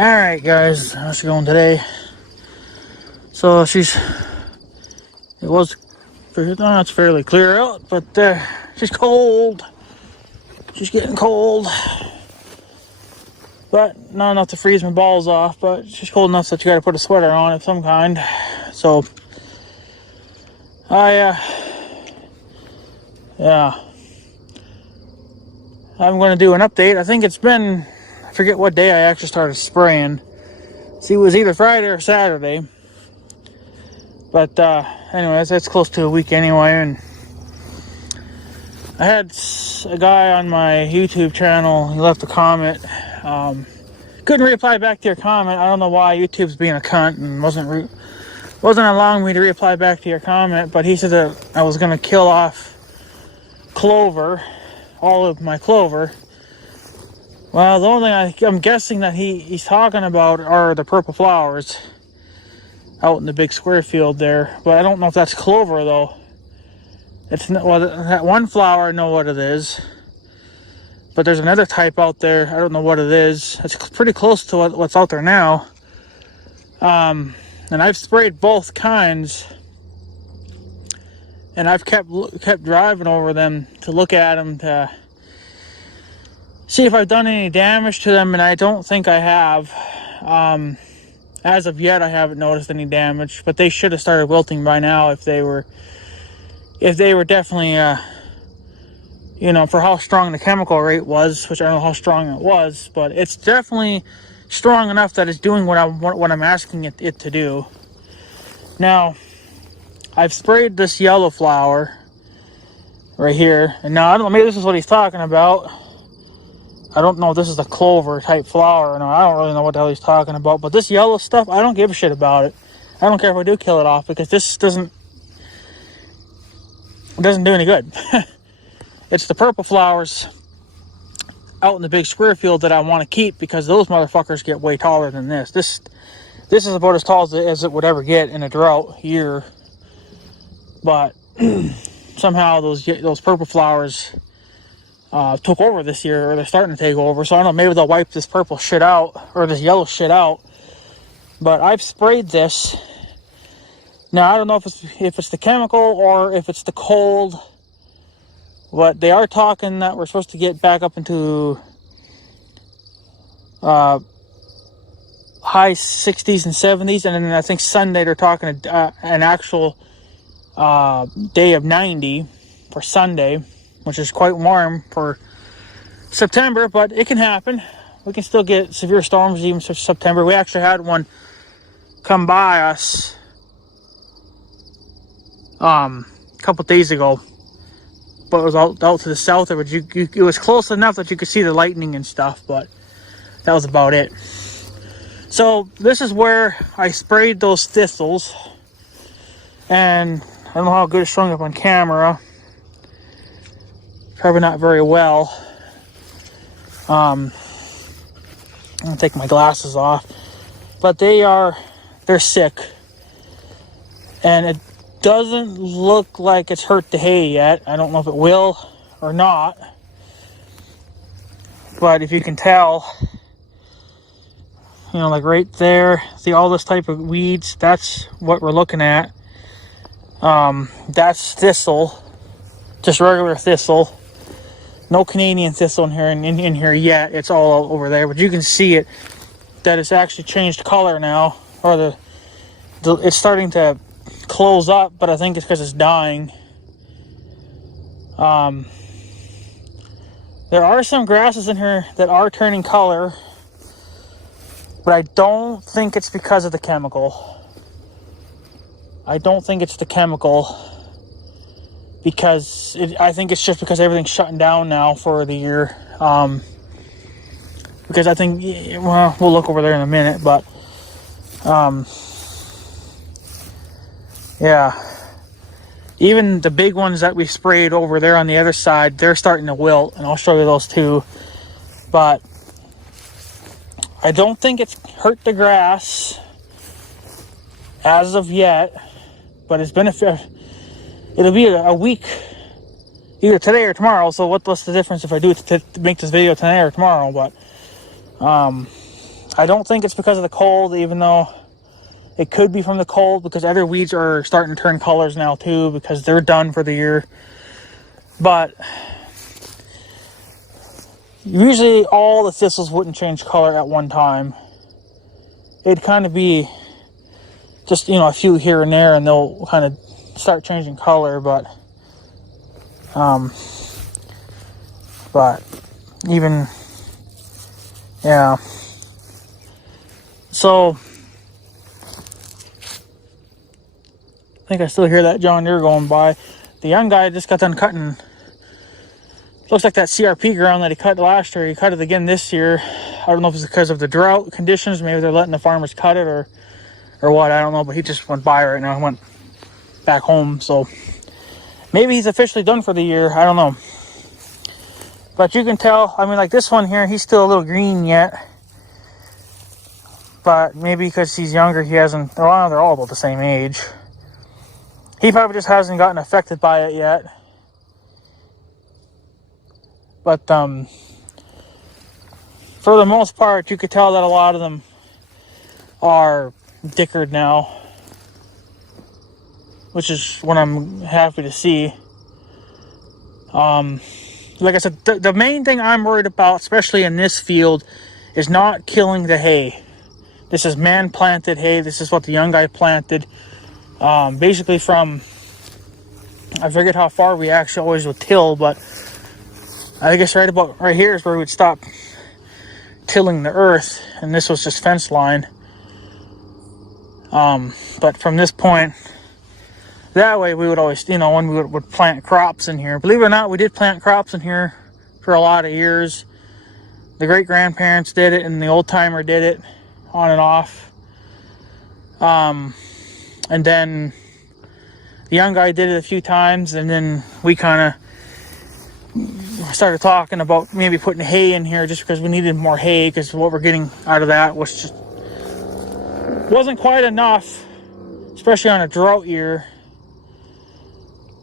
Alright guys, how's it going today? So it's fairly clear out, but she's cold. She's getting cold. But not enough to freeze my balls off, but she's cold enough that you gotta put a sweater on of some kind. So, yeah. I'm gonna do an update. I think it's been, I forget what day I actually started spraying. See, it was either Friday or Saturday. But anyways, that's close to a week anyway. And I had a guy on my YouTube channel. He left a comment. Couldn't reply back to your comment. I don't know why. YouTube's being a cunt and wasn't allowing me to reply back to your comment. But he said that I was gonna kill off clover, all of my clover. Well, the only thing I'm guessing that he's talking about are the purple flowers out in the big square field there, but I don't know if that's clover though. It's not, well, that one flower I know what it is, but there's another type out there. I don't know what it is. It's pretty close to what's out there now. And I've sprayed both kinds, and I've kept driving over them to look at them to see if I've done any damage to them, and I don't think I have. As of yet, I haven't noticed any damage, but they should have started wilting by now if they were definitely, for how strong the chemical rate was, which I don't know how strong it was, but it's definitely strong enough that it's doing what I'm asking it to do. Now, I've sprayed this yellow flower right here, and now I don't know, maybe this is what he's talking about. I don't know if this is a clover type flower or not. I don't really know what the hell he's talking about. But this yellow stuff, I don't give a shit about it. I don't care if I do kill it off, because this doesn't do any good. It's the purple flowers out in the big square field that I want to keep, because those motherfuckers get way taller than this. This is about as tall as it would ever get in a drought year. But somehow those purple flowers took over this year, or they're starting to take over. So I don't know, maybe they'll wipe this purple shit out, or this yellow shit out. But I've sprayed this. Now I don't know if it's the chemical or if it's the cold, but they are talking that we're supposed to get back up into high 60s and 70s, and then I think Sunday they're talking an actual day of 90 for Sunday, which is quite warm for September, but it can happen. We can still get severe storms even for September. We actually had one come by us a couple days ago, but it was out to the south of it. It was close enough that you could see the lightning and stuff, but that was about it. So this is where I sprayed those thistles, and I don't know how good it's showing up on camera. Probably not very well. I'm gonna take my glasses off, but they're sick, and it doesn't look like it's hurt the hay yet. I don't know if it will or not, but if you can tell, like right there, see all this type of weeds, that's what we're looking at. That's thistle, just regular thistle. No Canadian thistle in here yet. It's all over there, but you can see it, that it's actually changed color now, or it's starting to close up, but I think it's because it's dying. There are some grasses in here that are turning color, but I don't think it's because of the chemical. I don't think it's the chemical, because I think it's just because everything's shutting down now for the year. Because I think, well, we'll look over there in a minute, but yeah, even the big ones that we sprayed over there on the other side, they're starting to wilt, and I'll show you those too. But I don't think it's hurt the grass as of yet, but it's been it'll be a week, either today or tomorrow. So what's the difference if I do it to make this video tonight or tomorrow? But I don't think it's because of the cold, even though it could be from the cold, because other weeds are starting to turn colors now too, because they're done for the year. But usually all the thistles wouldn't change color at one time. It'd kind of be just, a few here and there, and they'll kind of start changing color. But even, yeah. So I think I still hear that John Deere going by. The young guy just got done cutting. Looks like that CRP ground that he cut last year, he cut it again this year. I don't know if it's because of the drought conditions. Maybe they're letting the farmers cut it or what. I don't know, but he just went by right now. He went back home. So maybe he's officially done for the year. I don't know. But you can tell, I mean, like this one here, he's still a little green yet. But maybe because he's younger, he hasn't, well, they're all about the same age. He probably just hasn't gotten affected by it yet. But for the most part, you could tell that a lot of them are dickered now, which is what I'm happy to see. Like I said, the main thing I'm worried about, especially in this field, is not killing the hay. This is man-planted hay. This is what the young guy planted. Basically from, I forget how far we actually always would till, but I guess right here is where we would stop tilling the earth, and this was just fence line. But from this point, that way we would always, when we would plant crops in here. Believe it or not, we did plant crops in here for a lot of years. The great-grandparents did it, and the old-timer did it on and off. And then the young guy did it a few times, and then we kind of started talking about maybe putting hay in here just because we needed more hay, because what we're getting out of that wasn't quite enough, especially on a drought year.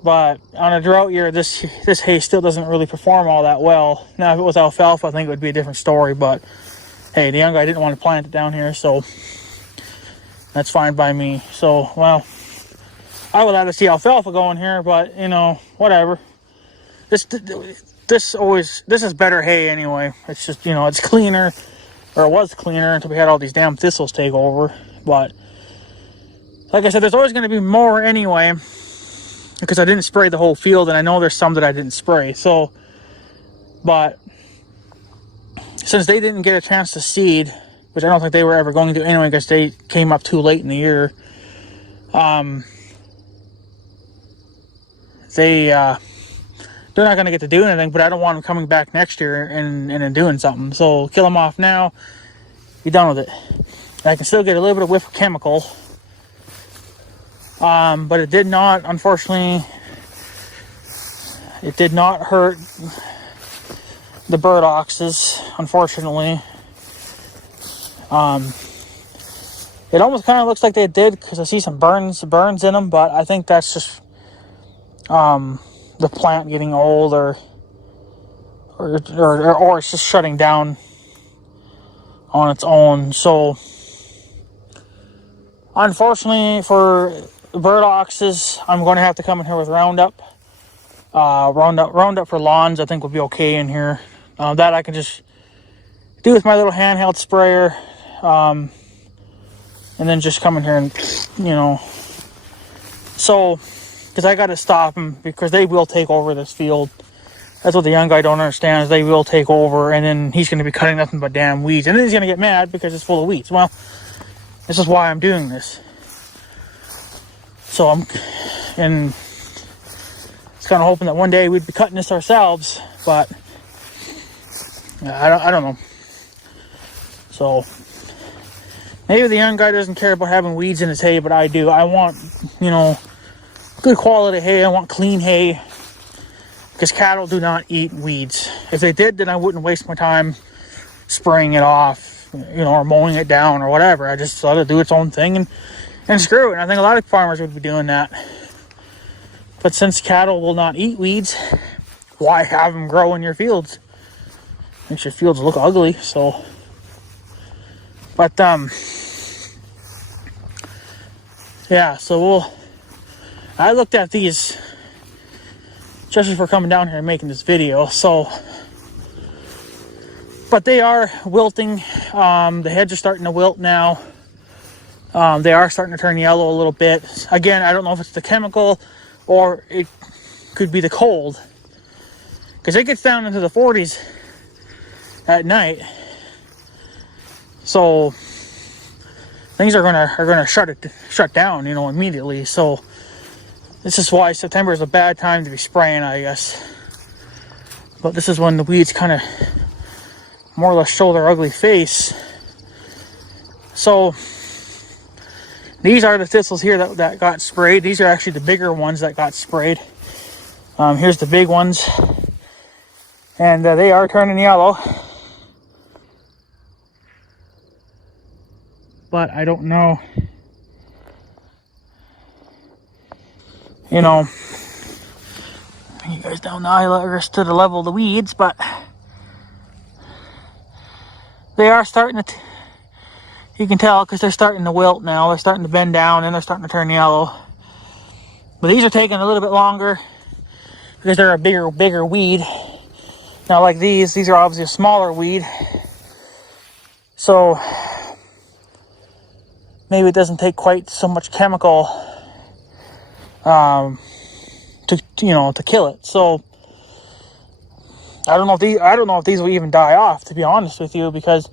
But on a drought year, this hay still doesn't really perform all that well. Now, if it was alfalfa, I think it would be a different story. But hey, the young guy didn't want to plant it down here, so that's fine by me. So, well, I would rather see alfalfa going here, but whatever. This is better hay anyway. It's just, it's cleaner, or it was cleaner until we had all these damn thistles take over. But like I said, there's always going to be more anyway, because I didn't spray the whole field, and I know there's some that I didn't spray. So, but since they didn't get a chance to seed, which I don't think they were ever going to anyway, because they came up too late in the year, they're not going to get to do anything. But I don't want them coming back next year and doing something. So kill them off now, be done with it. And I can still get a little bit of whiff of chemical. But it did not, unfortunately, it did not hurt the burdocks, unfortunately. It almost kind of looks like they did, because I see some burns in them, but I think that's just the plant getting old, or it's just shutting down on its own. So unfortunately for burdocks, I'm going to have to come in here with Roundup. Roundup for lawns, I think, would be okay in here. That I can just do with my little handheld sprayer, and then just come in here and, so, because I got to stop them, because they will take over this field. That's what the young guy don't understand, is they will take over, and then he's going to be cutting nothing but damn weeds, and then he's going to get mad because it's full of weeds. Well, this is why I'm doing this. So and it's kind of hoping that one day we'd be cutting this ourselves, but I don't know. So maybe the young guy doesn't care about having weeds in his hay, but I do. I want, good quality hay. I want clean hay, because cattle do not eat weeds. If they did, then I wouldn't waste my time spraying it off, or mowing it down or whatever. I just let it do its own thing and screw it. And I think a lot of farmers would be doing that. But since cattle will not eat weeds, why have them grow in your fields? Makes your fields look ugly. So But yeah, so I looked at these just as we're coming down here and making this video. So, but they are wilting. The heads are starting to wilt now. They are starting to turn yellow a little bit. Again, I don't know if it's the chemical or it could be the cold, because it gets down into the 40s at night. So things are gonna shut down, you know, immediately. So this is why September is a bad time to be spraying, I guess. But this is when the weeds kind of more or less show their ugly face. So these are the thistles here that got sprayed. These are actually the bigger ones that got sprayed. Here's the big ones, and they are turning yellow. But I don't know, you know, you guys down the eyelashes to the level of the weeds, but they are starting to, you can tell because they're starting to wilt now. They're starting to bend down and they're starting to turn yellow. But these are taking a little bit longer because they're a bigger weed. Now, like these are obviously a smaller weed. So maybe it doesn't take quite so much chemical to kill it. So I don't know if these will even die off, to be honest with you, because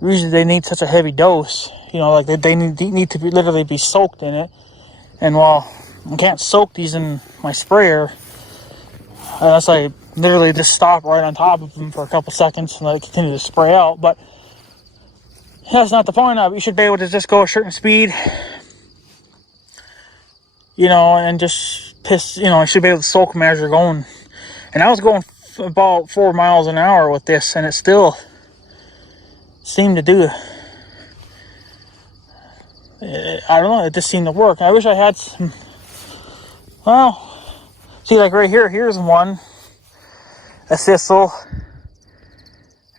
usually they need such a heavy dose. You know, like they need to literally be soaked in it. And well, I can't soak these in my sprayer unless I literally just stop right on top of them for a couple seconds and let it continue to spray out. But that's not the point of it. You should be able to just go a certain speed, you know, and just piss, you know, you should be able to soak them as you're going. And I was going about 4 miles an hour with this, and it still seemed to do, I don't know, it just seemed to work. I wish I had some, well, see, like right here, here's one, a thistle,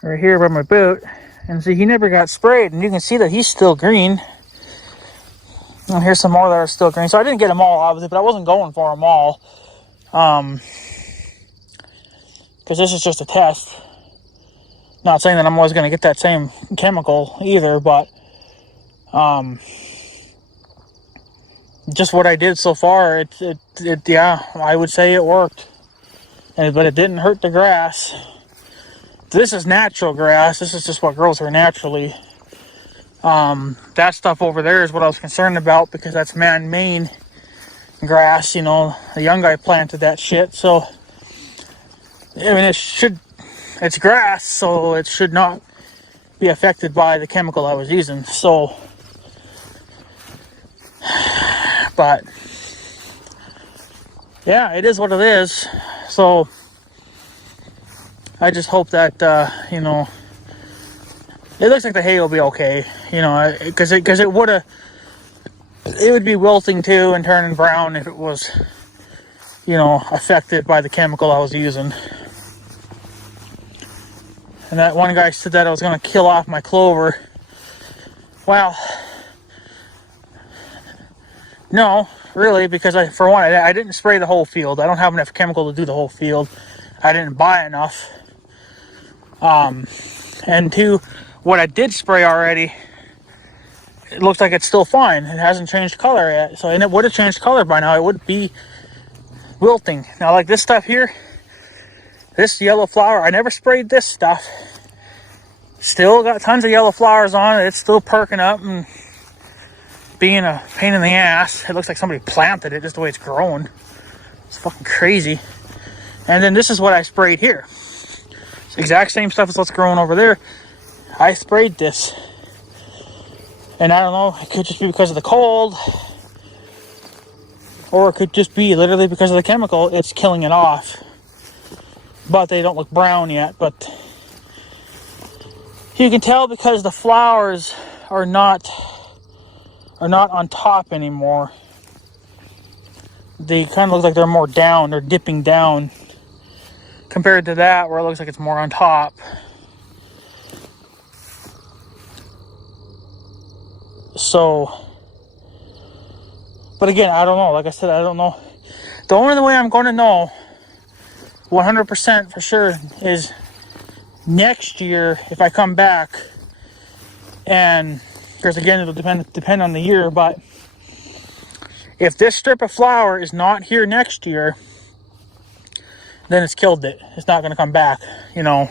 right here by my boot. And see, he never got sprayed, and you can see that he's still green. And here's some more that are still green. So I didn't get them all, obviously, but I wasn't going for them all. Because this is just a test. Not saying that I'm always going to get that same chemical either, but just what I did so far, it yeah, I would say it worked. But it didn't hurt the grass. This is natural grass. This is just what grows here naturally. That stuff over there is what I was concerned about, because that's man-made grass. You know, the young guy planted that shit. So, I mean, it's grass, so it should not be affected by the chemical I was using. So, but yeah, it is what it is. So I just hope that, you know, it looks like the hay will be okay, you know, because it would be wilting too and turning brown if it was, you know, affected by the chemical I was using. And that one guy said that I was going to kill off my clover. Well, no, really, because for one, I didn't spray the whole field. I don't have enough chemical to do the whole field. I didn't buy enough. And two, what I did spray already, it looks like it's still fine. It hasn't changed color yet. So, and it would have changed color by now. It would be wilting. Now, like this stuff here, this yellow flower, I never sprayed this stuff. Still got tons of yellow flowers on it. It's still perking up and being a pain in the ass. It looks like somebody planted it just the way it's growing. It's fucking crazy. And then this is what I sprayed here. It's the exact same stuff as what's growing over there. I sprayed this. And I don't know, it could just be because of the cold, or it could just be literally because of the chemical. It's killing it off. But they don't look brown yet. But you can tell because the flowers are not on top anymore. They kind of look like they're more down. They're dipping down compared to that where it looks like it's more on top. So, but again, I don't know. Like I said, I don't know. The only way I'm going to know 100% for sure is next year if I come back. And because again, it'll depend on the year. But if this strip of flower is not here next year, then it's killed it. It's not going to come back, you know.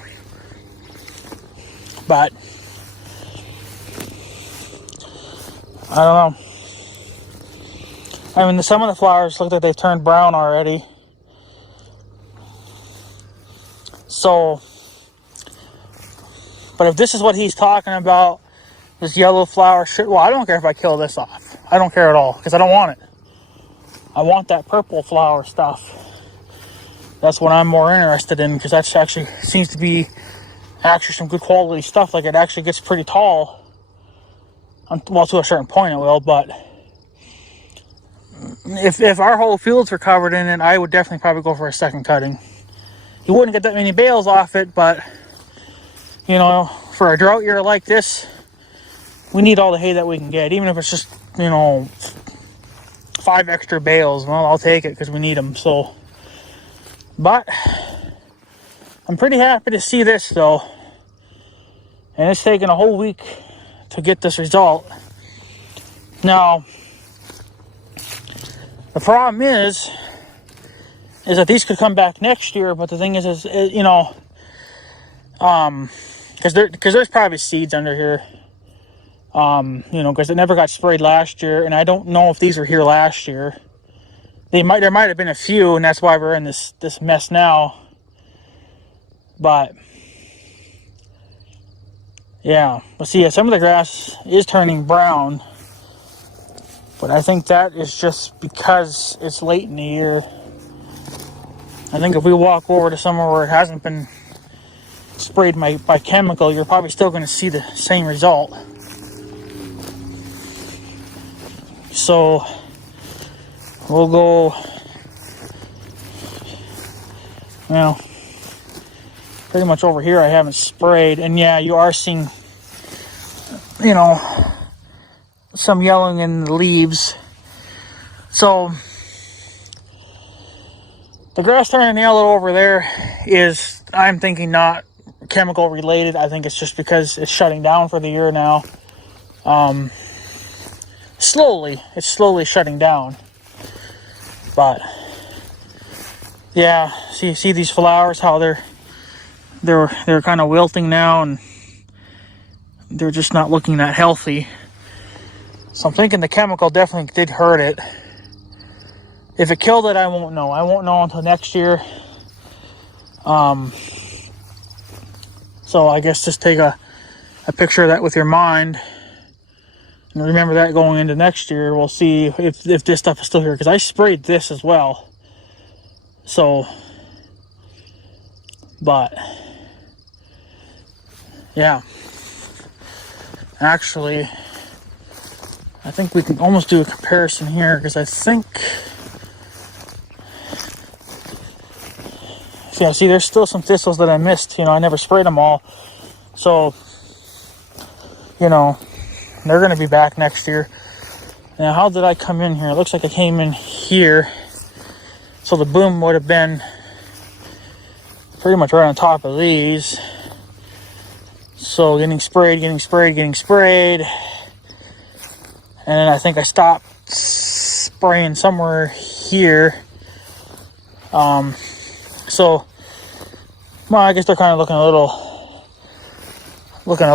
But I don't know. I mean, some of the flowers look like they've turned brown already. So, but if this is what he's talking about, this yellow flower shit, well, I don't care if I kill this off. I don't care at all, because I don't want it. I want that purple flower stuff. That's what I'm more interested in, because that actually seems to be actually some good quality stuff. Like, it actually gets pretty tall. Well, to a certain point it will, but if our whole fields were covered in it, I would definitely probably go for a second cutting. You wouldn't get that many bales off it, but, you know, for a drought year like this, we need all the hay that we can get. Even if it's just, you know, 5 extra bales, well, I'll take it because we need them. So, but I'm pretty happy to see this, though. And it's taken a whole week to get this result. Now, the problem is that these could come back next year, but the thing is you know, because there's probably seeds under here, you know, because it never got sprayed last year, and I don't know if these were here last year. There might have been a few, and that's why we're in this mess now. But yeah, but see, some of the grass is turning brown, but I think that is just because it's late in the year. I think if we walk over to somewhere where it hasn't been sprayed by chemical, you're probably still going to see the same result. So we'll go, well, pretty much over here I haven't sprayed, and yeah, you are seeing, you know, some yellowing in the leaves. So the grass turning yellow over there is, I'm thinking, not chemical related. I think it's just because it's shutting down for the year now. It's slowly shutting down. But yeah, see these flowers, how they're kind of wilting now, and they're just not looking that healthy. So I'm thinking the chemical definitely did hurt it. If it killed it, I won't know. I won't know until next year. So I guess just take a picture of that with your mind. And remember that going into next year. We'll see if this stuff is still here. Because I sprayed this as well. So, but, yeah. Actually, I think we can almost do a comparison here. Because I think, yeah, see, there's still some thistles that I missed. You know, I never sprayed them all. So, you know, they're going to be back next year. Now, how did I come in here? It looks like I came in here. So the boom would have been pretty much right on top of these. So getting sprayed. And then I think I stopped spraying somewhere here. So, well, I guess they're kind of looking a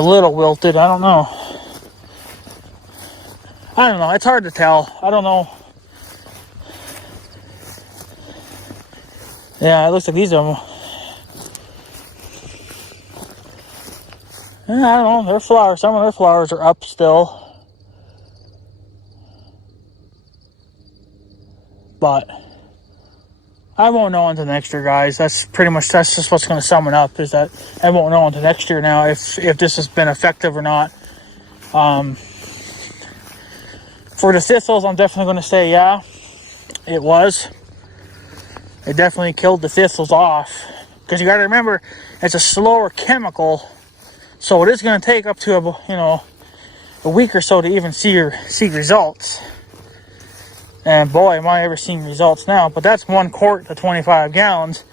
little wilted. I don't know. It's hard to tell. I don't know. Yeah, it looks like these are, I don't know, their flowers, some of their flowers are up still. But I won't know until next year, guys. That's just what's going to sum it up, is that I won't know until next year now if this has been effective or not. For the thistles, I'm definitely going to say, yeah, it was. It definitely killed the thistles off. Because you got to remember, it's a slower chemical. So it is going to take up to, a week or so to even see results. And boy, am I ever seeing results now. But that's 1 quart to 25 gallons.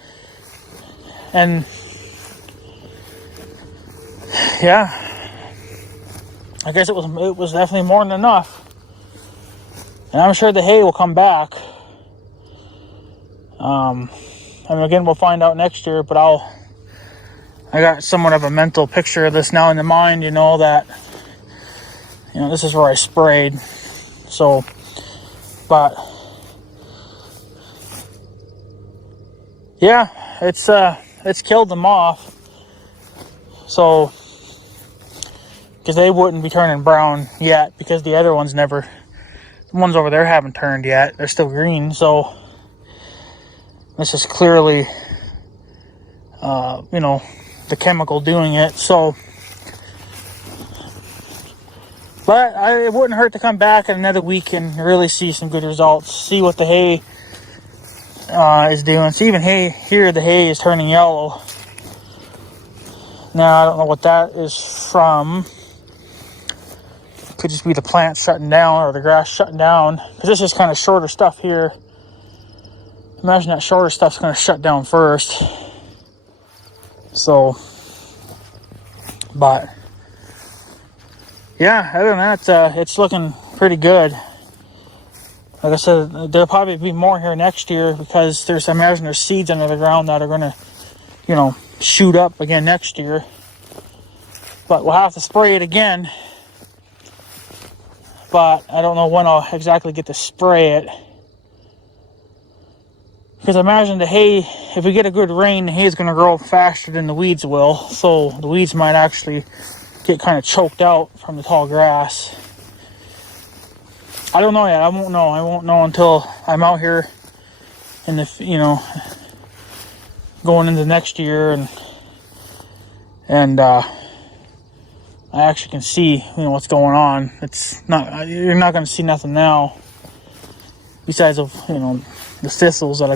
And yeah, I guess it was definitely more than enough. And I'm sure the hay will come back. And again, we'll find out next year, but I got somewhat of a mental picture of this now in the mind, that, this is where I sprayed. So, but, yeah, it's killed them off. So, because they wouldn't be turning brown yet, because the other ones the ones over there haven't turned yet. They're still green, so this is clearly, the chemical doing it. So, but it wouldn't hurt to come back in another week and really see some good results. See what the hay is doing. So even here, the hay is turning yellow. Now, I don't know what that is from. Could just be the plant shutting down or the grass shutting down. Because this is kind of shorter stuff here. Imagine that shorter stuff's going to shut down first. So, but yeah, other than that, it's looking pretty good. Like I said, there'll probably be more here next year because I imagine there's seeds under the ground that are going to, shoot up again next year. But we'll have to spray it again. But I don't know when I'll exactly get to spray it. Because I imagine the hay, if we get a good rain, the hay is going to grow faster than the weeds will. So the weeds might actually get kind of choked out from the tall grass. I don't know yet. I won't know. I won't know until I'm out here in the, going into next year and I actually can see, what's going on. You're not going to see nothing now besides of, the thistles that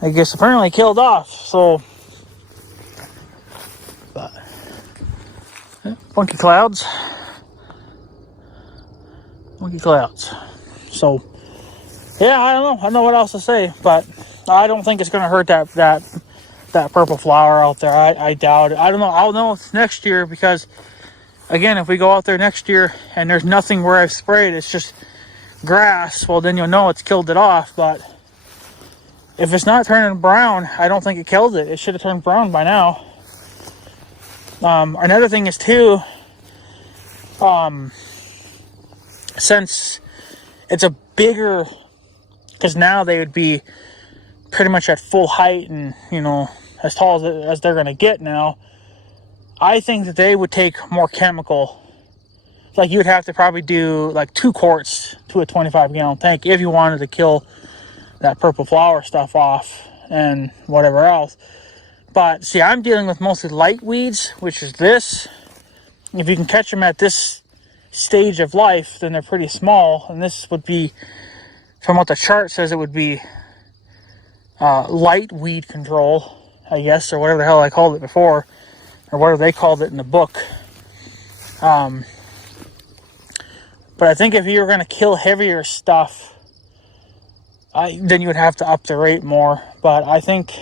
I guess apparently killed off. So, but, funky clouds. So, yeah, I don't know. I don't know what else to say, but I don't think it's going to hurt that purple flower out there. I doubt it. I don't know. I'll know next year because, again, if we go out there next year and there's nothing where I've sprayed, it's just grass, well, then you'll know it's killed it off. But if it's not turning brown, I don't think it killed it. It should have turned brown by now. Another thing is, too, since it's a bigger, because now they would be pretty much at full height and, as tall as they're going to get now, I think that they would take more chemical. Like, you would have to probably do like 2 quarts to a 25-gallon tank if you wanted to kill that purple flower stuff off and whatever else. But see, I'm dealing with mostly light weeds, which is this. If you can catch them at this stage of life, then they're pretty small. And this would be, from what the chart says, it would be light weed control, I guess, or whatever the hell I called it before, or whatever they called it in the book. But I think if you were going to kill heavier stuff, then you would have to up the rate more. But I think,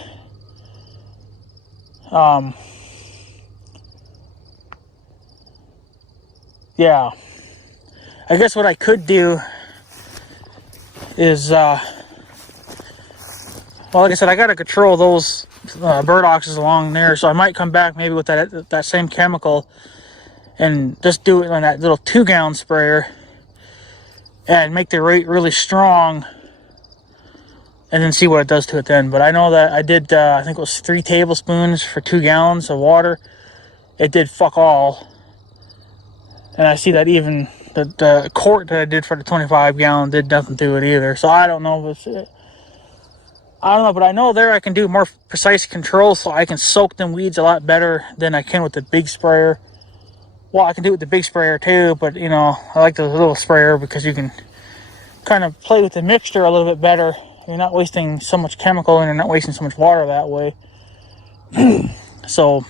yeah, I guess what I could do is, well, like I said, I got to control those burdocks along there, so I might come back maybe with that same chemical and just do it on that little 2-gallon sprayer and make the rate really strong and then see what it does to it then. But I know that I did, I think it was 3 tablespoons for 2 gallons of water. It did fuck all. And I see that even the quart that I did for the 25-gallon did nothing to it either. So I don't know if it's, I don't know, but I know there I can do more precise control, so I can soak them weeds a lot better than I can with the big sprayer. Well, I can do it with the big sprayer too, but I like the little sprayer because you can kind of play with the mixture a little bit better. You're not wasting so much chemical and you're not wasting so much water that way. So,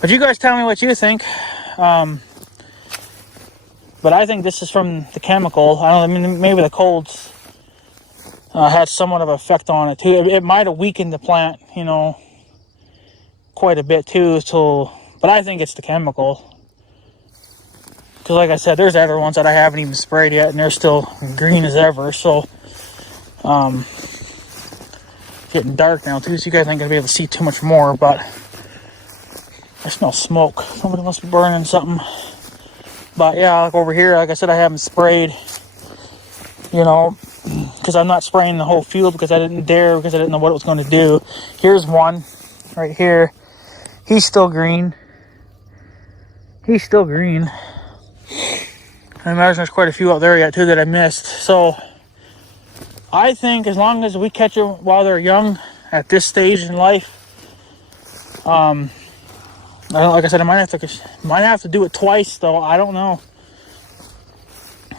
but you guys tell me what you think. But I think this is from the chemical. I mean, maybe the colds had somewhat of an effect on it too. It might have weakened the plant, you know, quite a bit too. So, but I think it's the chemical. Because like I said, there's other ones that I haven't even sprayed yet, and they're still green as ever. So, getting dark now too, so you guys ain't gonna be able to see too much more. But I smell smoke. Somebody must be burning something. But yeah, like over here, like I said, I haven't sprayed. You know, because I'm not spraying the whole field because I didn't dare, because I didn't know what it was going to do. Here's one right here. He's still green. He's still green. I imagine there's quite a few out there yet too that I missed. So I think as long as we catch them while they're young at this stage in life, like I said, I might have to do it twice though. I don't know.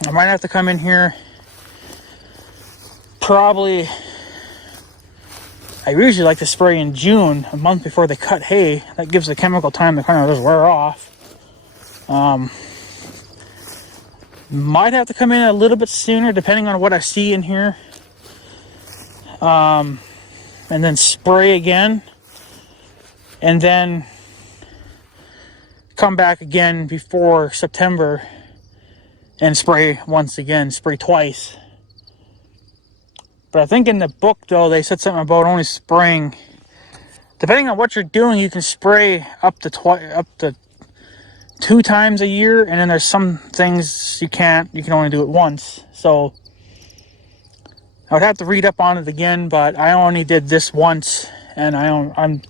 I might have to come in here. Probably, I usually like to spray in June, a month before they cut hay. That gives the chemical time to kind of just wear off. Might have to come in a little bit sooner, depending on what I see in here. And then spray again. And then come back again before September and spray once again, spray twice. But I think in the book, though, they said something about only spraying. Depending on what you're doing, you can spray up to 2 times a year, and then there's some things you can't. You can only do it once. So I would have to read up on it again, but I only did this once, and I'm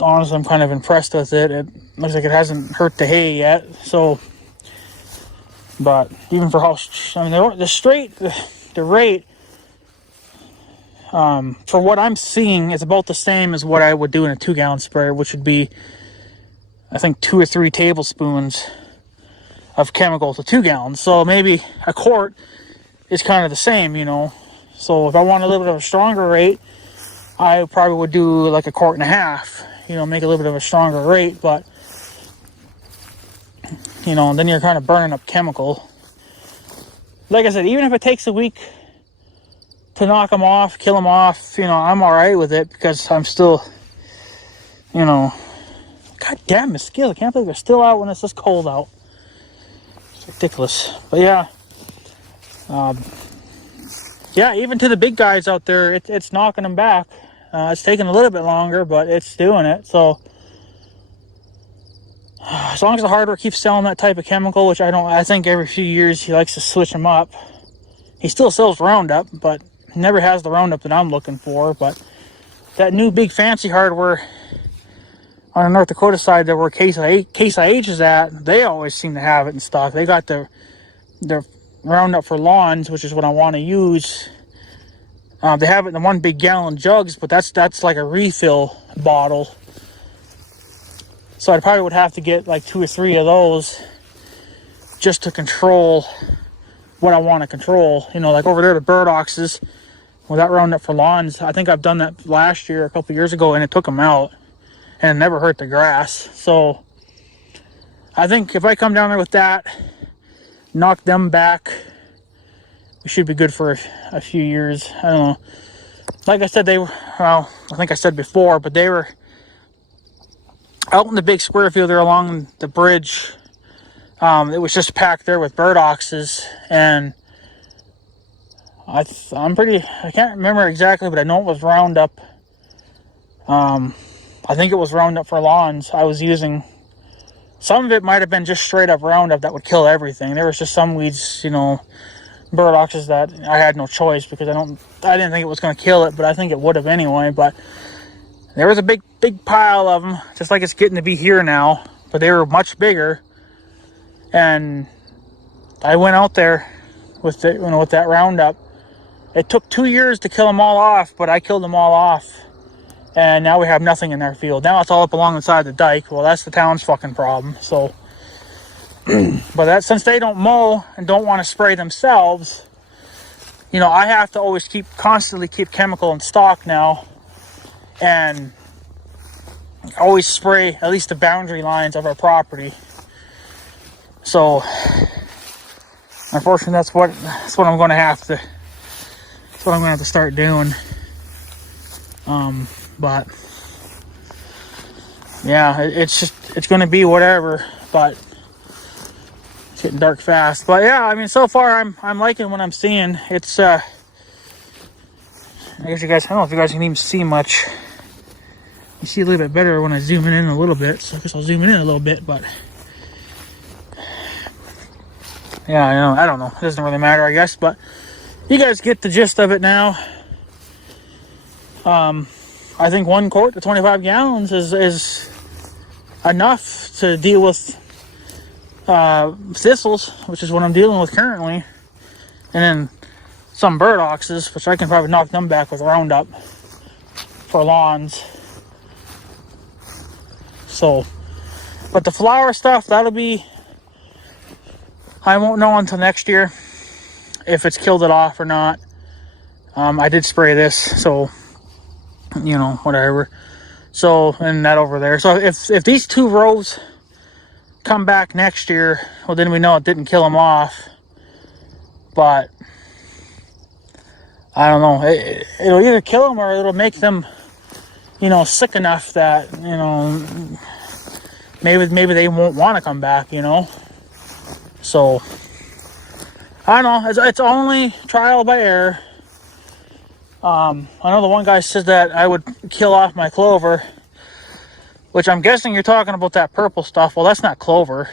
honestly, I'm kind of impressed with it. It looks like it hasn't hurt the hay yet. So, but even for how, I mean, the rate. For what I'm seeing, it's about the same as what I would do in a 2-gallon sprayer, which would be, I think, 2 or 3 tablespoons of chemical to 2 gallons. So maybe a quart is kind of the same, you know. So if I want a little bit of a stronger rate, I probably would do like 1.5 quarts, you know, make a little bit of a stronger rate. But, you know, then you're kind of burning up chemical. Like I said, even if it takes a week to knock them off, kill them off, you know, I'm alright with it, because I'm still, you know, god damn mosquitoes, I can't believe they're still out when it's this cold out. It's ridiculous. But yeah, yeah, even to the big guys out there, it's knocking them back. It's taking a little bit longer, but it's doing it. So as long as the hardware keeps selling that type of chemical, which I think every few years he likes to switch them up. He still sells Roundup, but never has the Roundup that I'm looking for. But that new big fancy hardware on the North Dakota side, that where Case IH is at, they always seem to have it in stock. They got their Roundup for lawns, which is what I want to use. They have it in the 1 big gallon jugs, but that's like a refill bottle. So I probably would have to get like 2 or 3 of those just to control what I want to control. You know, like over there, the burdocks, with that Roundup for lawns, I think I've done that last year, a couple years ago, and it took them out, and it never hurt the grass. So I think if I come down there with that, knock them back, we should be good for a few years. I don't know. Like I said, I think I said before, but they were out in the big square field there along the bridge. It was just packed there with burdocks, and I can't remember exactly, but I know it was Roundup. I think it was Roundup for lawns I was using. Some of it might have been just straight up Roundup that would kill everything. There was just some weeds, you know, burdocks that I had no choice, because I didn't think it was going to kill it, but I think it would have anyway. But there was a big pile of them, just like it's getting to be here now, but they were much bigger. And I went out there with that Roundup. It took 2 years to kill them all off, but I killed them all off. And now we have nothing in their field. Now it's all up along the side of the dike. Well, that's the town's fucking problem. So, but since they don't mow and don't want to spray themselves, you know, I have to always constantly keep chemical in stock now, and always spray at least the boundary lines of our property. So unfortunately, that's what I'm going to have to. That's what I'm going to have to start doing. But yeah, it's going to be whatever. But it's getting dark fast. But yeah, I mean, so far I'm liking what I'm seeing. It's I guess I don't know if you guys can even see much. You see a little bit better when I zoom it in a little bit. So I guess I'll zoom it in a little bit, but yeah, I don't know. It doesn't really matter, I guess, but you guys get the gist of it now. I think 1 quart to 25 gallons is enough to deal with thistles, which is what I'm dealing with currently, and then some burdocks, which I can probably knock them back with Roundup for lawns. So, but the flower stuff, that'll be, I won't know until next year if it's killed it off or not. I did spray this, so whatever. So, and that over there. So if these 2 rows come back next year, well, then we know it didn't kill them off. But I don't know. It'll either kill them or it'll make them, sick enough that maybe they won't want to come back. So I don't know. It's only trial by error. I know the one guy said that I would kill off my clover, which I'm guessing you're talking about that purple stuff. Well, that's not clover,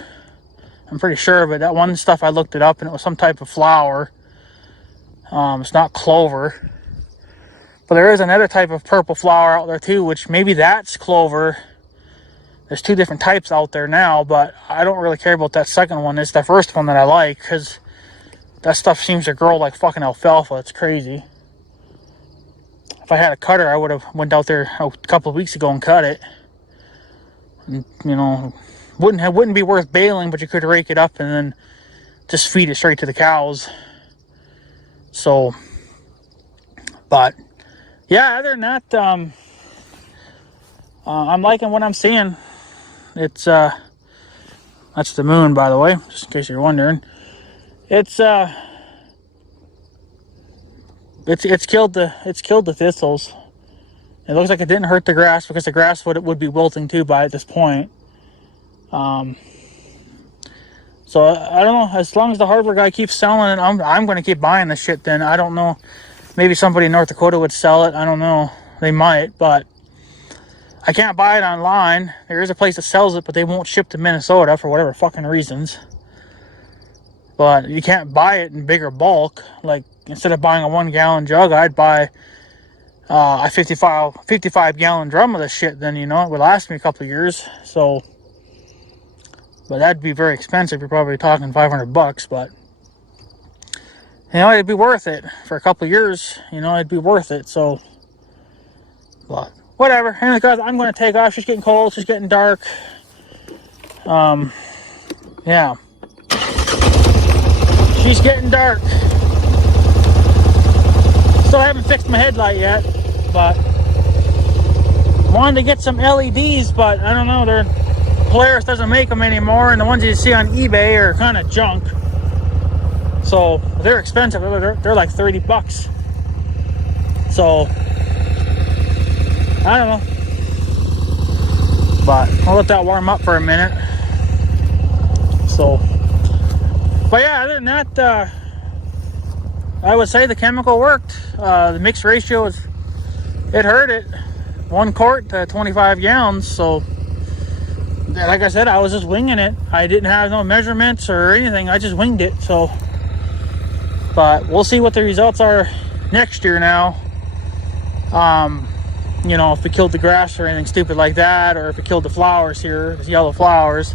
I'm pretty sure, but that one stuff I looked it up and it was some type of flower. It's not clover, but there is another type of purple flower out there too, which maybe that's clover. There's 2 different types out there now, but I don't really care about that second one. It's the first one that I like, because that stuff seems to grow like fucking alfalfa. It's crazy. If I had a cutter, I would have went out there a couple of weeks ago and cut it. And, wouldn't be worth baling, but you could rake it up and then just feed it straight to the cows. So, but yeah, other than that, I'm liking what I'm seeing. It's that's the moon, by the way, just in case you're wondering. It's killed the thistles. It looks like it didn't hurt the grass, because the grass would be wilting too by at this point. So I don't know. As long as the hardware guy keeps selling it, I'm going to keep buying this shit. Then I don't know. Maybe somebody in North Dakota would sell it. I don't know. They might, but I can't buy it online. There is a place that sells it, but they won't ship to Minnesota for whatever fucking reasons. But you can't buy it in bigger bulk. Like, instead of buying a 1-gallon jug, I'd buy a 55 gallon drum of this shit. Then it would last me a couple of years. So, but that'd be very expensive. You're probably talking $500, but it'd be worth it for a couple of years. It'd be worth it. So, but whatever. Anyway, guys, I'm going to take off. She's getting cold. She's getting dark. Yeah. She's getting dark. Still haven't fixed my headlight yet, but wanted to get some LEDs, but I don't know. Polaris doesn't make them anymore, and the ones you see on eBay are kind of junk. So they're expensive. They're like $30. So I don't know, but I'll let that warm up for a minute. So, but yeah, other than that, I would say the chemical worked. The mix ratio it hurt it. 1 quart to 25 gallons. So, like I said, I was just winging it. I didn't have no measurements or anything. I just winged it. So, but we'll see what the results are next year now. If it killed the grass or anything stupid like that, or if it killed the flowers here, these yellow flowers.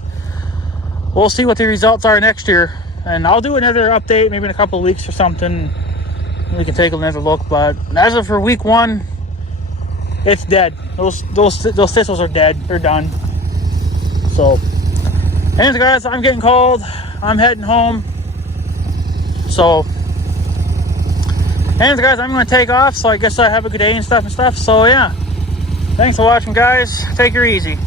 We'll see what the results are next year. And I'll do another update maybe in a couple of weeks or something. We can take another look. But as of for week 1, it's dead. Those thistles are dead. They're done. So, anyways, guys, I'm getting cold. I'm heading home. So, anyways, guys, I'm going to take off. So I guess I have a good day and stuff. So, yeah. Thanks for watching, guys. Take her easy.